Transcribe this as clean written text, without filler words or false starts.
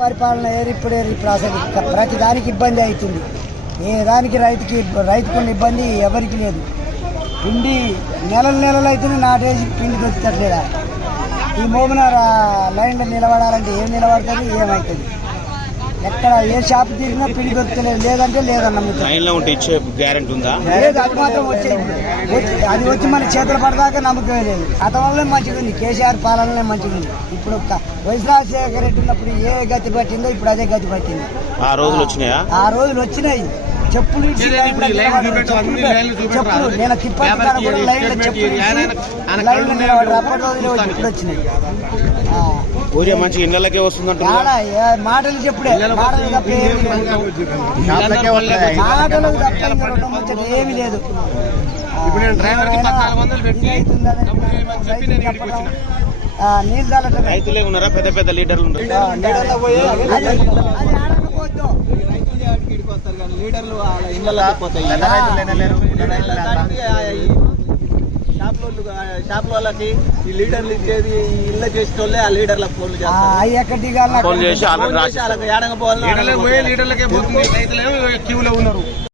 పరిపాలన ఇప్పుడు అసలు ప్రతి దానికి ఇబ్బంది అవుతుంది. ఏ దానికి రైతుకున్న ఇబ్బంది ఎవరికి లేదు. పిండి నెలలు అవుతుంది నాటేసి పిండి దొరుకుతట్లేదా? ఈ మోమున లైన్లో నిలబడాలంటే ఏం నిలబడుతుంది, ఏమవుతుంది? ఎక్కడ ఏ షాప్ తీసినా పిండి దొరుకుతలేదు. లేదంటే లేదన్న గ్యారెంటీ ఉందా? లేదు. అది మాత్రం అది వచ్చి మన చేతులు పడదాకా నమ్మకమే లేదు. అతవల్లనే మంచిగా ఉంది, కేసీఆర్ పాలననే మంచిగా ఉంది. ఇప్పుడు వైఎస్ రాజశేఖర రెడ్డి ఉన్నప్పుడు ఏ గతి పట్టిందో ఇప్పుడు అదే గతి పట్టింది. ఆ రోజులు వచ్చినాయా? ఆ రోజులు వచ్చినాయి. చెప్పులు నేను తిప్పటి కూడా లైన్లో లైన్లో నిలబడరు. అప్పటి రోజులు ఇప్పుడు వచ్చినాయి. మంచి ఇళ్ళకే వస్తుందంట. మాటలు చెప్పుడే, మాటలు తప్ప ఏమి లేదు. నీళ్ళు రైతులే ఉన్నారా? పెద్ద పెద్ద లీడర్లు ఉన్నారు. లీడర్లు ఇళ్ళలో పోతాయి. షాప్ వాళ్ళకి ఈ లీడర్లు ఇచ్చేది ఇళ్ళ చేసిన వాళ్ళే ఆ లీడర్లకు ఫోన్లు చేస్తారు. ఫోన్ చేసి లీడర్లకే పోతుంది. రైతులు క్యూలో ఉన్నారు.